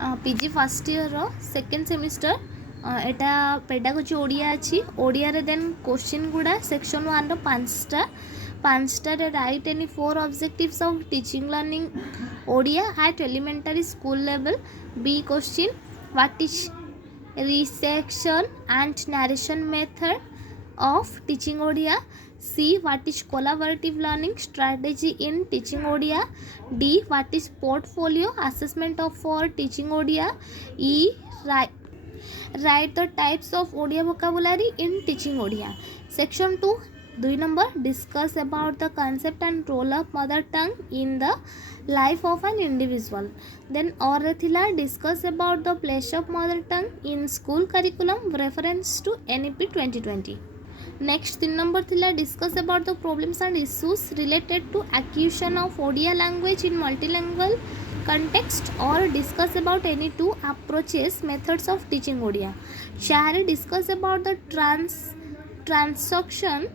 PG first year second semester एटा pedagogy Odia अच्छी ओडिया रे देन क्वेश्चन गुड़ा सेक्शन 1 रो पांचटा रे write any 4 objectives of teaching learning Odia at elementary school level. B question what is recitation and narration method of teaching Odia. C. What is collaborative learning strategy in teaching Odia? D. What is portfolio assessment of for teaching Odia? E. Write the types of Odia vocabulary in teaching Odia. Section 2 2 number discuss about the concept and role of mother tongue in the life of an individual. Then or thila discuss about the place of mother tongue in school curriculum reference to NEP 2020. Next 3 number thila discuss about the problems and issues related to acquisition of Odia language in multilingual context or discuss about any two approaches methods of teaching Odia. 4 discuss about the transaction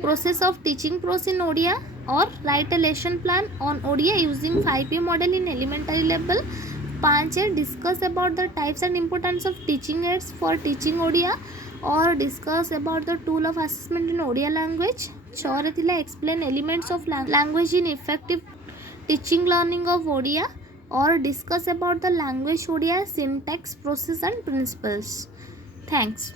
process of teaching pros in Odia or write a lesson plan on Odia using 5P model in elementary level. 5 discuss about the types and importance of teaching aids for teaching Odia or discuss about the tool of assessment in Odia language. 6 thila explain elements of language in effective teaching learning of Odia or discuss about the language Odia syntax process and principles. Thanks.